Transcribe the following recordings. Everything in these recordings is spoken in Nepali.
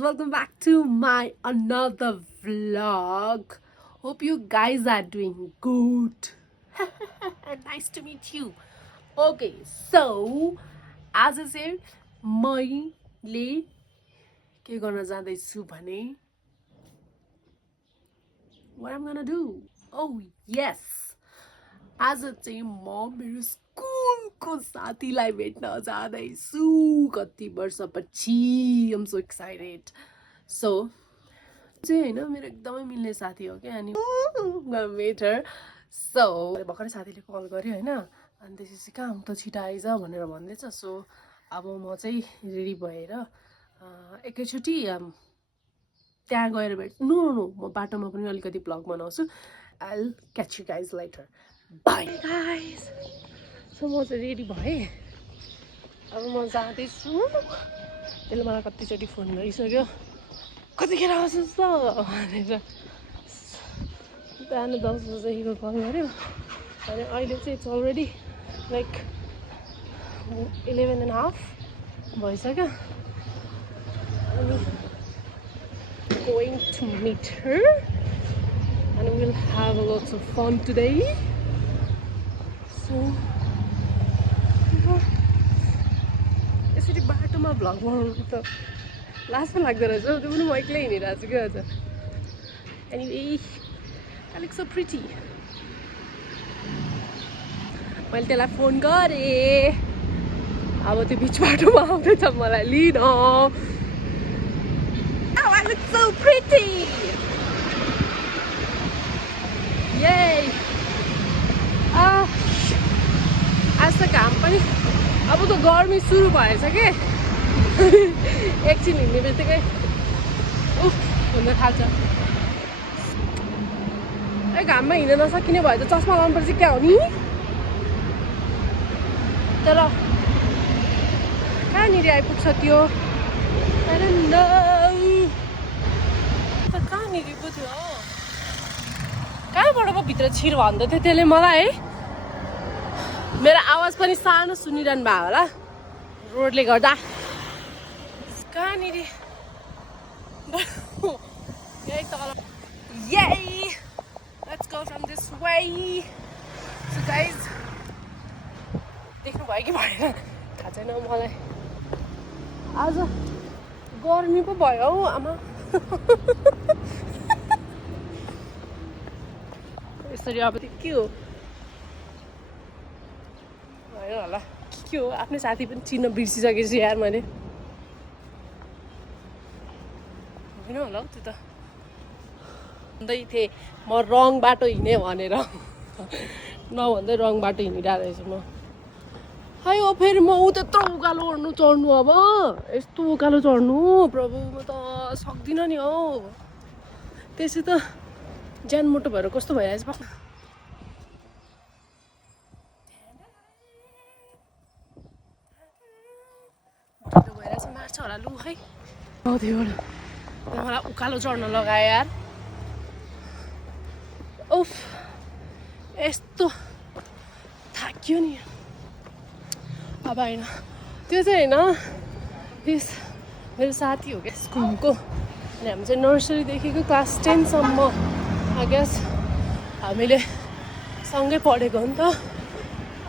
welcome back to my another vlog. Hope you guys are doing good. Nice to meet you. Okay, so as I said, मैले के गर्न जाँदैछु भने what I'm gonna do? Oh yes, आज चाहिँ म मेरो स्कुलको साथीलाई भेट्न जाँदैछु कति वर्षपछि. I'm so excited. So चाहिँ हैन मेरो एकदमै मिल्ने साथी हो के अनि gonna meet her. So भर्खरै साथीले कल गर्यो हैन अनि त्यसपछि कहाँ त छिटो आइज भनेर भन्दैछ. सो अब म चाहिँ रेडी भएर एकैचोटी त्यहाँ गएर भेट नो म बाटोमा पनि अलिकति ब्लग बनाउँछु. I'll catch you guys later. Bye guys. So म चाहिँ रेडी भएँ. अब म जाँदैछु. त्यसले मलाई कतिचोटि फोन गरिसक्यो कतिखेर आउँछस् त भनेर. बिहान 10 बजेदेखिको कल गर्यो अनि अहिले चाहिँ इट्स अलरेडी लाइक 11:30 भइसक्यो. अनि going to meet her and we'll have lots of fun today. So यसरी बाटोमा भ्लग बनाउनु त लास्ट पनि लाग्दो रहेछ. त्यो पनि म एक्लै हिँडिरहेको छु क्या आज. Anyway, I look so pretty. मैले त्यसलाई फोन गरेँ अब त्यो बिच बाटोमा आउँदैछ मलाई लिन. Oh, I look so pretty. Yay. आज त घाम पनि अब त गर्मी सुरु भएछ के. एकछिन हिँड्ने बित्तिकै उफ हुन थाल्छ. ए घाममा हिँड्न नसकिने भए त चस्मा लाउनुपर्छ क्या हो नि. तर कहाँनिर आइपुग्छ त्यो कहाँनिर पो थियो कहाँबाट पो भित्र छिर भन्दै थियो त्यसले मलाई है. मेरो आवाज पनि सानो सुनिरहनु भयो होला रोडले गर्दा. कहाँनिर यही तल. Yay! Let's go from this way. So guys, देख्नु भयो कि भएन थाहा छैन मलाई. आज गर्मी पो भयो हौ आमा. यसरी अब के हो होइन होला के हो. आफ्नै साथी पनि चिन्न बिर्सिसकेछु यार मैले. होइन होला हौ त्यो त भन्दै थिएँ म रङ बाटो हिँडेँ भनेर नभन्दै रङ बाटो हिँडिरहेको रहेछु म. खै हो फेरि म ऊ त्यत्रो उकालो ओर्नु चढ्नु. अब यस्तो उकालो चढ्नु प्रभु म त सक्दिनँ नि हौ. त्यसै त ज्यान मोटो भएर कस्तो भइरहेछ पक्क. ढिलो भइरहेछ मार्छ होला लु खै. त्यहाँबाट मलाई उकालो चढ्न लगायो यार. उफ यस्तो थाक्यो नि. अब होइन त्यो चाहिँ होइन यस मेरो साथी हो क्या स्कुलको. अनि हामी चाहिँ नर्सरीदेखिको क्लास 10सम्म आई गेस हामीले सँगै पढेको हो नि त.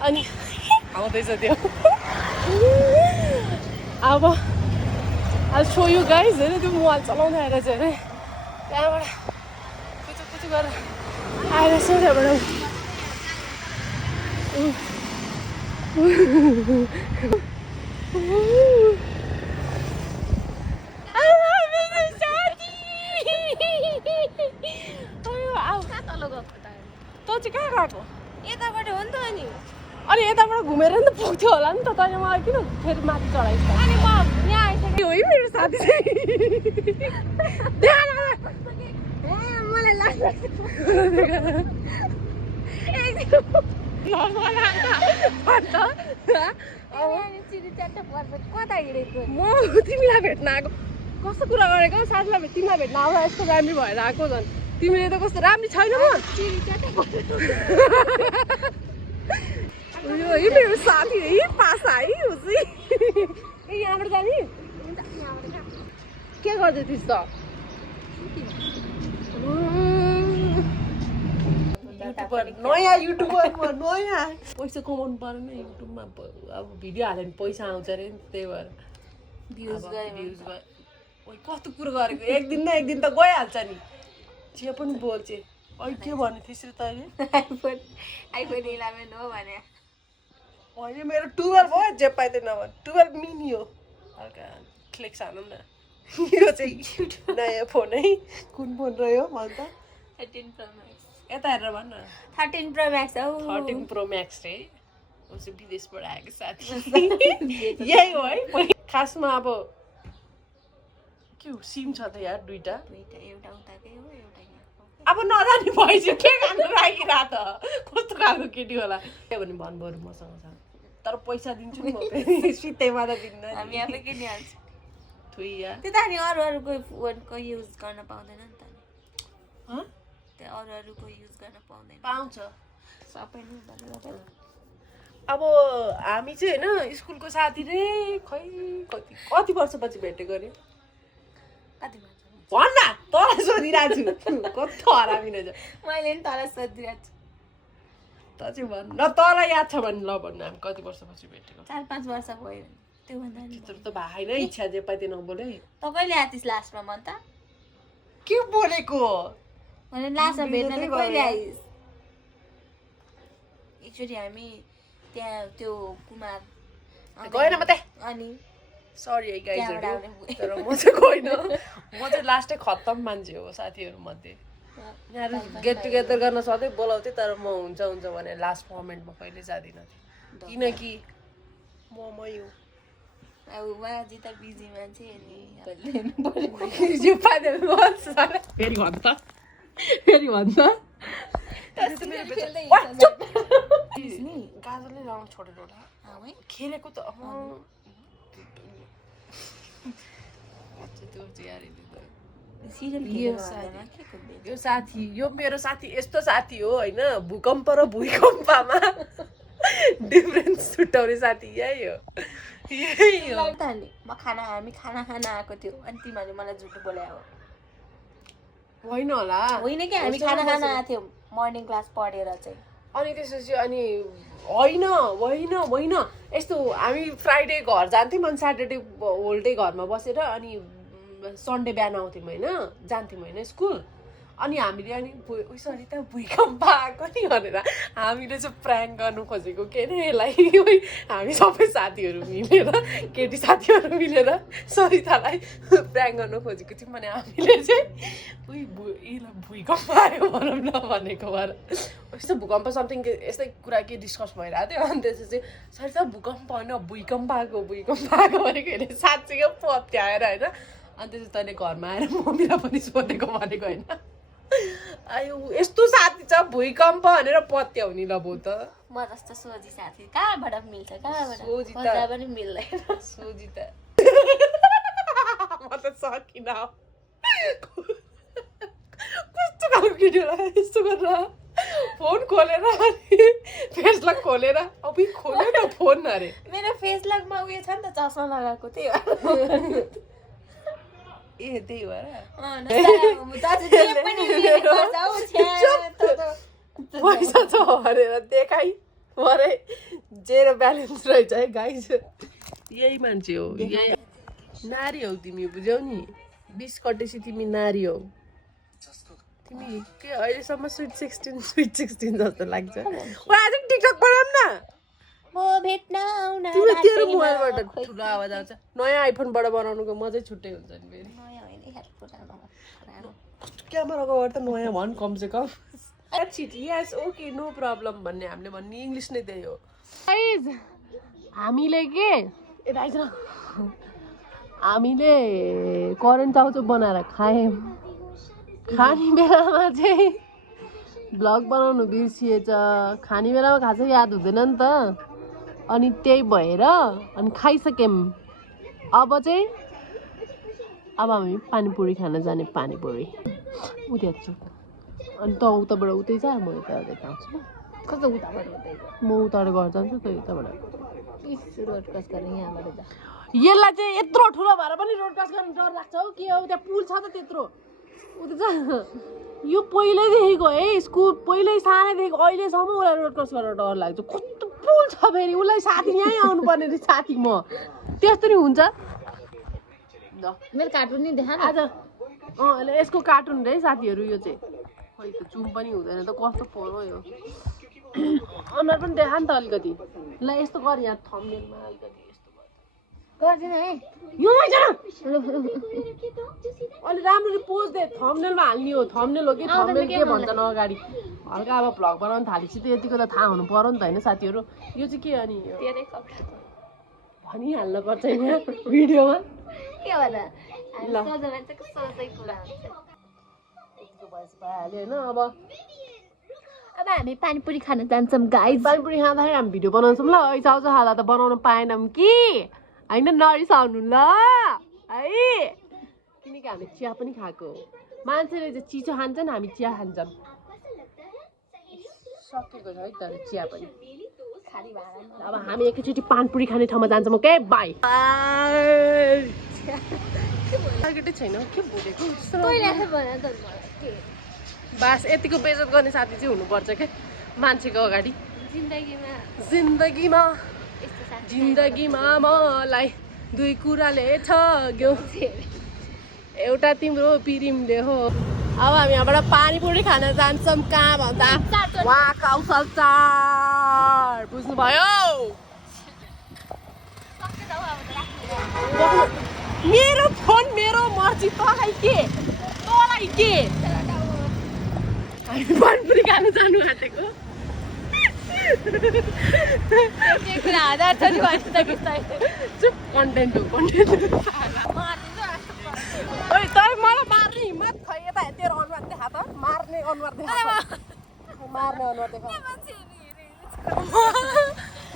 अनि आउँदैछ त्यो. अब I'll show you guys. हेर त्यो मोबाइल चलाउँदै आएर चाहिँ अरे त्यहाँबाट कुचु गरेर आएर त्यहाँबाट त चाहिँ कहाँ गएको यताबाट हो नि त. अनि यताबाट घुमेर नि त पुग्थ्यो होला नि त. तैँले मलाई किन फेरि माथि चढाइस् त. अनि म यहाँ आइसकेँ हो है मेरो साथी चाहिँ. मलाई लाग्छ चिरी च्याट्टा पर्छ कता हिँडेको. म तिमीलाई भेट्न आएको. कस्तो कुरा गरेको साथीलाई तिमीलाई भेट्न आउँदा यस्तो राम्री भएर आएको झन्. तिमीले त कस्तो राम्री छैन म. चिरी च्याट्टा पर्छ. यो मेरो साथी है पासा है हो चाहिँ. ए यहाँबाट जाने के गर्दै थिइस् त नयाँ युट्युबरमा नयाँ पैसा कमाउनु पर्यो नि युट्युबमा अब भिडियो हाल्यो भने पैसा आउँछ अरे नि त्यही भएर भ्युज भयो कस्तो कुरो गरेको एक दिन न एक दिन त गइहाल्छ नि जे पनि बोल्छ अहिले के भन्ने थिइस् र तैँले आइफोन 11 हो भने होइन मेरो 12 हो जे पाइ त नभन् 12 मिनी हो हल्का फ्लेक्स हानौँ न यो चाहिँ नयाँ फोन है कुन फोन रह्यो भन् त 13 Pro Max यता हेरेर भन् न 13 Pro Max हो 13 Pro Max रे उसो विदेशबाट आएको साथी यही हो है खासमा अब के हो सिम छ त यार दुईटा एउटा उताकै हो एउटा यहाँको अब नजाने भएपछि के गर्नु राखिरा त कस्तो खालको केटी होला के भने भन् बरु मसँग छ तर पैसा दिन्छु नि म सित्तैमा त दिन्न हामी आफै किनिहाल्छ थुइ या त्यो त अनि अरूको फोनको युज गर्न पाउँदैन नि त त्यो अरूको युज गर्न पाउँदैन पाउँछ सबै नै गरेर अब हामी चाहिँ होइन स्कुलको साथी रे खै कति वर्षपछि भेटेको अरे कति भन्छ भन् न तँलाई सोधिरहेको छु कस्तो हरामी रहेछ मैले नि तँलाई सोधिरहेको छु त चाहिँ भन् न तँलाई याद छ भने ल भन्नु हामी कति वर्षपछि भेटेको 4-5 वर्ष भयो त्योभन्दा नि त्यत्रो त भए होइन इच्छा जे पाइ त्यो नबोले त कहिले आइस् लास्टमा मन त के बोलेको भने लास्टमा भेट्न त कहिले आइस् एकचोटि हामी त्यहाँ त्यो कुमार गएन म त अनि सरी है गाइजहरु तर म चाहिँ गएन म चाहिँ लास्टै खत्तम मान्छे हो साथीहरु मध्ये यहाँहरु गेट टुगेदर गर्न सधैँ बोलाउँथे तर म हुन्छ हुन्छ भने लास्ट मोमेन्टमा कहिले जादिन किनकि म मै हो अब उहाँजी त बिजी मान्छे अनि यो पादे बस फेरि भन्छ फेरि भन्छ गाजरले लाउन छोडेर होला खेलेको त यो साथी यो मेरो साथी यस्तो साथी हो होइन भूकम्प र भूकम्पमा डिफरेन्स छुट्याउने साथी यही हो हामी खाना खान आएको थियो अनि तिमीहरूले मलाई झुटो बोलायो होइन होला होइन कि हामी खाना खान आएको थियौँ मर्निङ क्लास पढेर चाहिँ अनि त्यसपछि अनि होइन होइन होइन यस्तो हामी फ्राइडे घर जान्थ्यौँ अनि स्याटरडे होल डे घरमा बसेर अनि सन्डे बिहान आउँथ्यौँ होइन जान्थ्यौँ होइन स्कुल अनि हामीले अनि सरी त भूकम्प आएको नि भनेर हामीले चाहिँ प्राङ्क गर्नु खोजेको के अरे यसलाई हामी सबै साथीहरू मिलेर केटी साथीहरू मिलेर सरितालाई प्राङ्क गर्नु खोजेको थियौँ भने हामीले चाहिँ यसलाई भूकम्प आयो भनौँ न भनेको भएर यस्तो भूकम्प समथिङ यस्तै कुरा के डिस्कस भइरहेको थियो अनि त्यसपछि सरिता भूकम्प होइन भूकम्प आएको भनेको हेरेँ साँच्चीकै पत्याएर होइन अनि त्यसपछि तैँले घरमा आएर मम्मीलाई पनि सोधेको भनेको होइन आयो यस्तो साथी छ भूकम्प भनेर पत्याउने ल भो त म जस्तो सोझी साथी कहाँबाट मिल्छ कहाँबाट पनि मिल्दैन सोझी त म त सकिन कस्तो खालको केटीलाई यस्तो गरेर फोन खोलेर फेसलक खोलेर अब खोल्यो न फोन अरे मेरो फेसलकमा उयो छ नि त चस्मा लगाएको त्यही ए त्यही भएर पैसा छ भनेर देखाइ मरै जेरो ब्यालेन्स रहेछ है गाइस यही मान्छे हो यही नारी हौ तिमी बुझ्यौ नि 20 कटेपछि तिमी नारी हौ तिमी के अहिलेसम्म स्विट 16 जस्तो लाग्छ आज टिकटक बनाउँ न तिम्रो तेरो मोबाइलबाट ठुलो आवाज आउँछ नयाँ आइफोनबाट बनाउनुको मजै छुट्टै हुन्छ नि फेरि क्यामेराको अगाडि त नयाँ भन् कमसे कम यस ओके नो प्रब्लम भन्ने हामीले भन्ने इङ्ग्लिस नै त्यही हो हामीले के हामीले करेन्ट चाउचाउ बनाएर खायौँ खाने बेलामा चाहिँ भ्लग बनाउनु बिर्सिएछ खाने बेलामा खासै याद हुँदैन नि त अनि त्यही भएर अनि खाइसक्यौँ अब चाहिँ अब हामी पानीपुरी खान जाने पानीपुरी उता छु अनि त उताबाट उतै जा म यताबाट आउँछु कस्तो उताबाट उतै म उताबाट घर जान्छु त यताबाट रोड क्रस गरेर यहाँबाट जा यसलाई चाहिँ यत्रो ठुलो भएर पनि रोड क्रस गर्न डर लाग्छ हौ के हो त्यहाँ पुल छ त त्यत्रो उ त यो पहिल्यैदेखिको है स्कुल पहिल्यै सानैदेखिको अहिलेसम्म उसलाई रोड क्रस गर्न डर लाग्छ कस्तो पुल छ फेरि उसलाई साथी यहीँ आउनुपर्ने रे साथी म त्यस्तो नि हुन्छ मेरो कार्टुन नि देखा आज यसको कार्टुन रे साथीहरू यो चाहिँ खोइ त जुम पनि हुँदैन त कस्तो फोन हो यो अनुहार पनि देखा नि त अलिकति ल यस्तो गर यहाँ थम्बनेलमा अलिकति यस्तो गर्दिन है यो अलि राम्ररी पोज दे थम्बनेलमा हाल्ने हो थम्बनेल हो कि थम्बनेल के भन्छन् अगाडि हल्का अब भ्लग बनाउन थालेपछि त यतिको त थाहा हुनु पर्यो नि त होइन साथीहरू यो चाहिँ के अनि भनिहाल्नु पर्छ यहाँ भिडियोमा के भन्छ भइहाल्यो होइन अब अब हामी पानीपुरी खान जान्छौँ गाइस पानीपुरी खाँदाखेरि हामी भिडियो बनाउँछौँ ल ऐसाउँछ खाँदा त बनाउन पाएनौँ कि होइन नरिसाउनु ल है किनकि हामी चिया पनि खाएको मान्छेले चाहिँ चिसो खान्छन् हामी चिया खान्छौँ सकेको छ है तर चिया पनि अब हामी एकैचोटि पानपुरी खाने ठाउँमा जान्छौँ ओके बाई टार्गेटै छैन के बोलेको बास यतिको बेइज्जत गर्ने साथी चाहिँ हुनुपर्छ क्या मान्छेको अगाडि जिन्दगीमा मलाई दुई कुराले ठग्यो एउटा तिम्रो पिरिमले हो अब हामी यहाँबाट पानीपुरी खान जान्छौँ कहाँ भन्दा वहाँ कौशल चार बुझ्नुभयो मेरो फोन मेरो मर्जी तँलाई के हामी पानीपुरी खान जानु आँटेको चुप कन्टेन्ट हो ओइ तँ मलाई मार्ने हिम्मत खै यता तेरो अनुहार देखा त मार्ने अनुहार देखा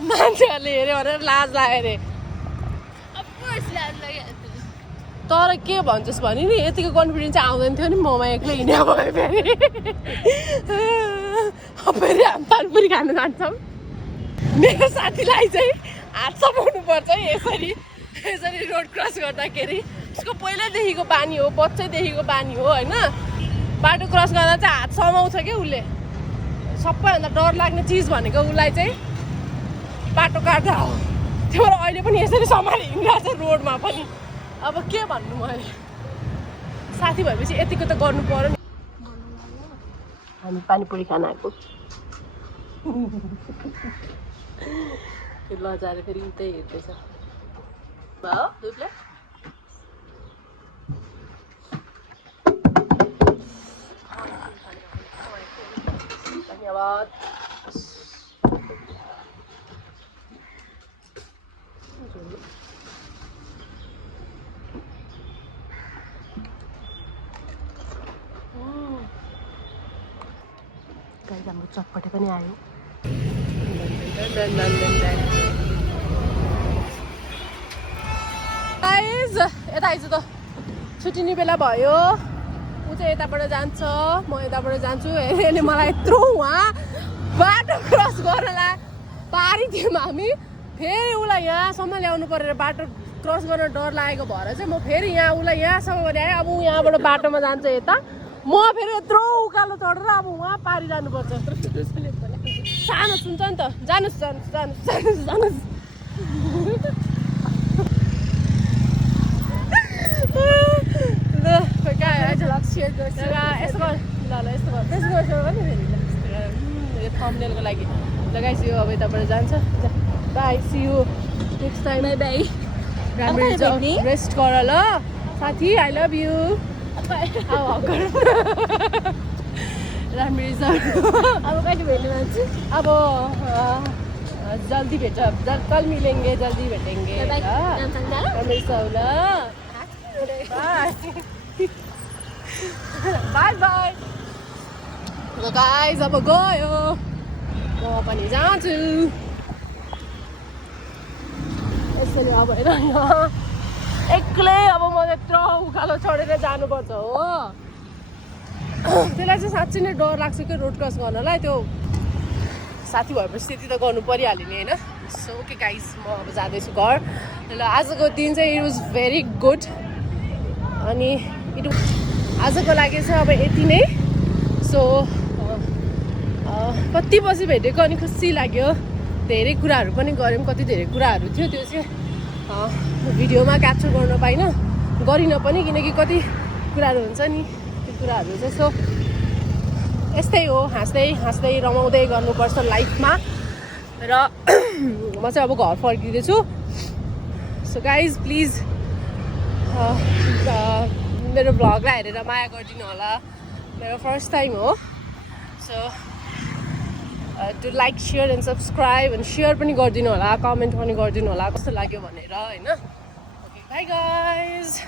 मान्छेहरूले हेऱ्यो भनेर लाज लाग्यो अरे तर के भन्छस् भने नि यतिको कन्फिडेन्स चाहिँ आउँदैन थियो नि ममा एक्लै हिँड्या भयो फेरि हामी पानीपुरी खान जान्छौँ मेरो साथीलाई चाहिँ हात समाउनुपर्छ है यसरी रोड क्रस गर्दाखेरि उसको पहिल्यैदेखिको बानी हो बच्चैदेखिको बानी हो होइन बाटो क्रस गर्दा चाहिँ हात समाउँछ क्या उसले सबैभन्दा डर लाग्ने चिज भनेको उसलाई चाहिँ बाटो काट्दा हो त्यो भएर अहिले पनि यसरी सम्हाली हिँडिरहेको छ रोडमा पनि अब के भन्नु मैले साथी भएपछि यतिको त गर्नु पर्यो नि हामी पानीपुरी खान आएको लजाएर फेरि उतै हेर्दैछ भयो दुधले धन्यवाद गाइस हाम्रो चटपटे पनि आयो गाइस यता आइज त छुट्टिने बेला भयो ऊ चाहिँ यताबाट जान्छ म यताबाट जान्छु हेर्ने मलाई यत्रो उहाँ बाटो क्रस गर्नलाई पारिदियौँ हामी फेरि उसलाई यहाँसम्म ल्याउनु परेर बाटो क्रस गर्न डर लागेको भएर चाहिँ म फेरि यहाँ उसलाई यहाँसम्म ल्याएँ अब ऊ यहाँबाट बाटोमा जान्छ यता म फेरि यत्रो उकालो चढेर अब उहाँ पारि जानुपर्छ सानो सुन्छ नि त जानुहोस् थम्बनेलको लागि लगाइसियो अब यताबाट जान्छ bye see you next time bye राम्ररी रेस्ट गर ल साथी आई लभ यु राम्ररी छ अब कहिले भेट्ने मान्छे अब जल्दी भेट कल मिलेंगे जल्दी भेटेंगे राम्ररी छ ल बाई बाई गाइस अब गयो म पनि जान्छु यसरी अब हेर एक्लै अब म यत्रो उकालो चढेर जानुपर्छ हो त्यसलाई चाहिँ साँच्चै नै डर लाग्छ कि रोड क्रस गर्नलाई त्यो साथी भएपछि त्यति त गर्नु परिहाल्यो नि होइन सो ओके गाइज म अब जाँदैछु घर ल आजको दिन चाहिँ इट वाज भेरी गुड अनि आजको लागि चाहिँ अब यति नै सो कति बजी भेटेको अनि खुसी लाग्यो धेरै कुराहरू पनि गऱ्यौँ कति धेरै कुराहरू थियो त्यो चाहिँ भिडियोमा क्याप्चर गर्न पाइनँ गरिनँ पनि किनकि कति कुराहरू हुन्छ नि त्यो कुराहरू चाहिँ सो यस्तै हो हाँस्दै हाँस्दै रमाउँदै गर्नुपर्छ लाइफमा र म चाहिँ अब घर फर्किँदैछु सो गाइज प्लिज मेरो भ्लगलाई हेरेर माया गरिदिनु होला मेरो फर्स्ट टाइम हो so to like share and subscribe अनि सेयर पनि गरिदिनु होला कमेन्ट पनि गरिदिनु होला कस्तो लाग्यो भनेर होइन ओके बाई गाइज